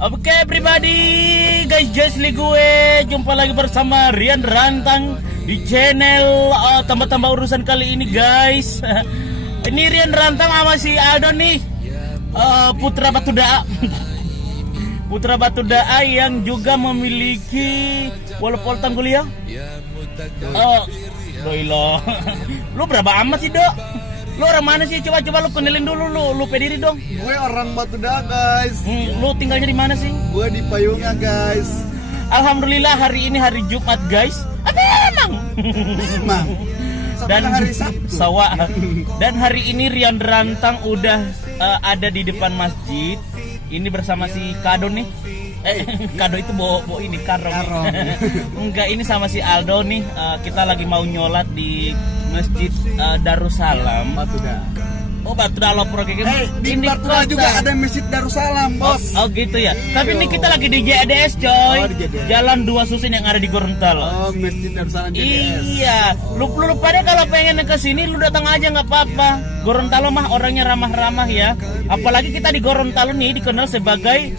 Oke everybody, guys gue jumpa lagi bersama Rian Rantang di channel tambah-tambah urusan kali ini guys. Ini Rian Rantang sama si Aldo nih, putra Batu Daa. Putra Batu Daa yang juga memiliki walaupun kuliah. Doilo. Lu berapa amat sih, Dok? Lu orang mana sih? Coba lu kenalin dulu lu pediri dong. Gue orang Batu Daa guys. Lu tinggalnya di mana sih? Gue di Payungnya guys. Alhamdulillah hari ini hari Jumat guys. Memang. Dan hari Sabtu. Dan hari ini Rian Rantang udah ada di depan masjid. Ini bersama si Kado nih. Kado itu bawa ini karong. Enggak, ini sama si Aldo nih. Kita lagi mau nyolat di Masjid Darussalam. Batu Daa. Oh, Batu Daa lo pro kayak di Batu Daa juga ada Masjid Darussalam, bos. Oh gitu ya. Iyo. Tapi ini kita lagi di JDS, coy. Oh, di JDS. Jalan Dua Susin yang ada di Gorontalo. Oh, Masjid Darussalam JDS. Iya. Lu pada kalau pengen ke sini lu datang aja nggak apa-apa. Gorontalo mah orangnya ramah-ramah ya. Apalagi kita di Gorontalo nih dikenal sebagai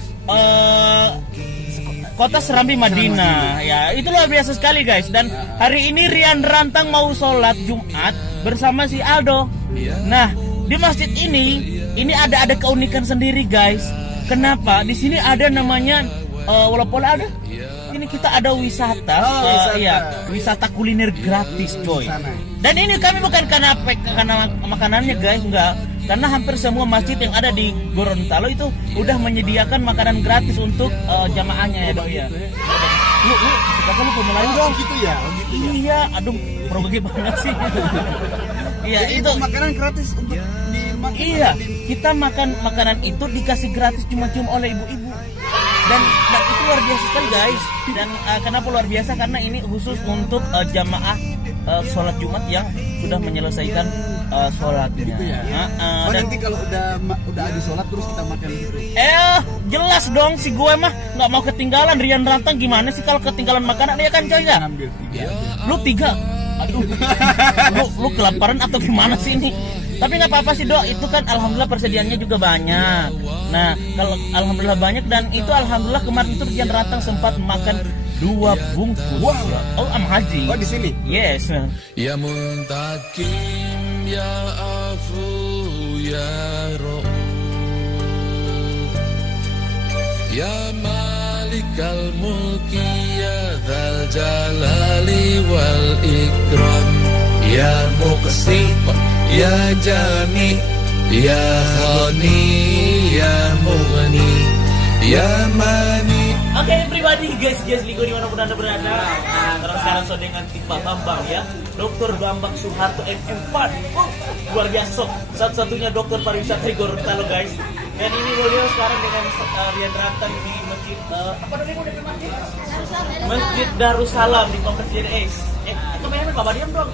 kota Serambi Madinah ya, itu luar biasa sekali guys. Dan hari ini Rian Rantang mau sholat Jumat bersama si Aldo. Nah di masjid ini ada keunikan sendiri guys. Kenapa? Di sini ada namanya walaupun ada ini kita ada wisata, wisata kuliner gratis coy. Dan ini kami bukan karena makanannya guys, enggak. Karena hampir semua masjid yang ada di Gorontalo itu udah menyediakan makanan gratis untuk jamaahnya ya dok ya. Lu sekarang lu pemulai dong. Gitu ya. Iya, aduh, grogi banget sih. Iya, itu makanan gratis untuk dimakan. Iya, kita makan makanan itu dikasih gratis cuma-cuma oleh ibu-ibu. Dan itu luar biasa sekali guys. Dan kenapa luar biasa? Karena ini khusus untuk jamaah sholat Jumat yang sudah menyelesaikan sholatnya. Gitu ya. Dan nanti kalau udah habis sholat terus kita makan gitu. Jelas dong si gue mah nggak mau ketinggalan. Rian Rantang gimana sih kalau ketinggalan makanan ya kan coy ya? Ambil 3. Lu 3. Aduh. lu kelaparan atau gimana sih ini? Tapi nggak apa-apa sih dok, itu kan alhamdulillah persediaannya juga banyak. Nah kalau alhamdulillah banyak dan itu alhamdulillah kemarin itu Rian Rantang sempat makan 2 bungkus. Wow. Oh am haji. Oh di sini. Yes. Ya muntakim ya afu ya roh ya malikal mulki ya dzal jalali wal ikram ya muqsi ya jami ya khani ya mughni ya mani. Oke everybody guys Ligo dimanapun anda berada. Sekarang so dengan tim Pak Bambang ya, Dr. Bambang Soeharto MM4. Luar biasa sob, satu-satunya dokter pariwisata di Gorontalo guys. Dan ini beliau sekarang dengan Rian Rantang di masjid apa namanya masjid? Masjid Darussalam di Kompleks JDS. Kemarin Bapak diam dong.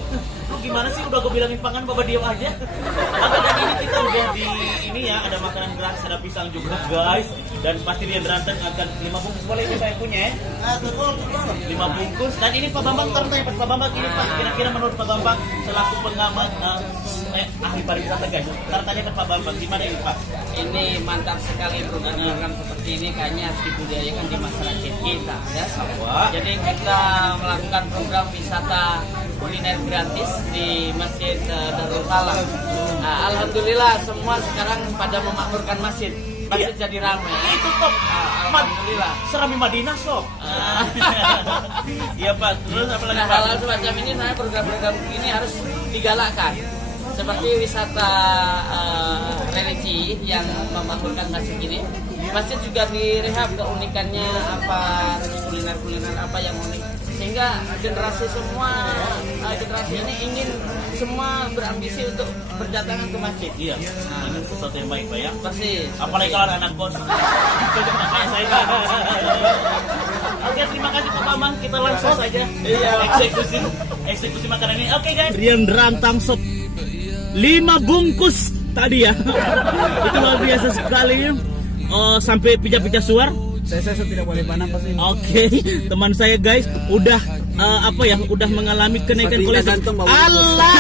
Lu gimana sih udah gue bilangin pangan Bapak diam aja. Oke, dan ini kita udah di ini ya, ada makanan gratis, ada pisang juga guys. Dan pasti Rian Rantang akan 5 bungkus boleh ini saya punya ya. 5 bungkus. Dan ini Pak Bambang tanya Pak Bambang ini Pak, kira-kira menurut Pak Bambang selaku pengamat ahli pariwisata guys. Tanya ke Pak Bambang gimana ini Pak? Ini mantap sekali program seperti ini, kayaknya harus dibudidayakan di masyarakat kita ya. Jadi kita melakukan program wisata kuliner gratis di Masjid Darussalam. Nah, alhamdulillah semua sekarang pada memakmurkan masjid. Masjid jadi ramai. Itu top. Alhamdulillah. Serambi Madinah sob. Iya Pak. Terus apa lagi Nah, Pak? hal semacam ini saya program-program ini harus digalakkan. Seperti wisata religi yang memakmurkan masjid ini. Masjid juga direhab keunikannya apa, kuliner apa yang unik. Sehingga generasi ini ingin semua berambisi untuk berdatangan ke masjid. Iya. Ini sesuatu yang baik Pak ya. Persis. Apalagi kalau anak kos. Cocok kayak saya. Oke, terima kasih Pak Bambang. Kita langsung saja eksekusi makanan ini. Oke guys. Rian Rantang sob 5 bungkus tadi ya. Itu luar biasa sekali. Sampai pijak-pijak suar. Saya tidak boleh banapas ini. Oke, teman saya guys udah udah mengalami kenaikan kolesterol. Allah,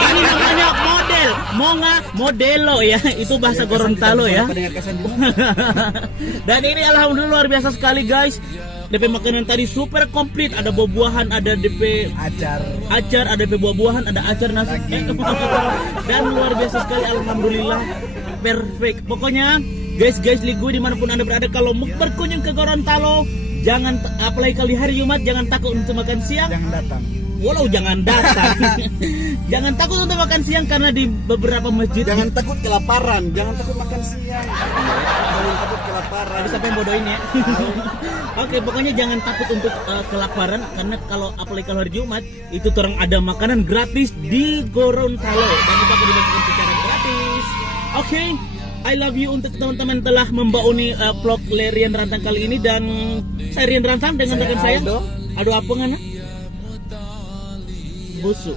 ini namanya model. Monga Modelo ya. Itu bahasa Gorontalo ya. Pendengar kesan juga. Dan ini alhamdulillah luar biasa sekali guys. DP makanan tadi super komplit, ada buah-buahan, ada DP acar, ada DP buah-buahan, ada acar nasi. Dan luar biasa sekali alhamdulillah. Perfect. Pokoknya guys Ligu dimanapun anda berada, kalau mau berkunjung ke Gorontalo, jangan apalagi kali hari Jumat, jangan takut untuk makan siang. Jangan datang. Walau jangan datang. Jangan takut untuk makan siang karena di beberapa masjid. Jangan takut kelaparan, jangan takut makan siang. Jangan takut kelaparan. Ada siapa yang bodohin ya? Oke, pokoknya jangan takut untuk kelaparan karena apalagi kalau hari Jumat itu terang ada makanan gratis di Gorontalo dan itu akan dibagikan secara gratis. Oke, I love you untuk teman-teman telah membauni vlog Rian Rantang kali ini, dan saya Rian Rantang dengan rekan saya. Aduh apa ngana? Busuk.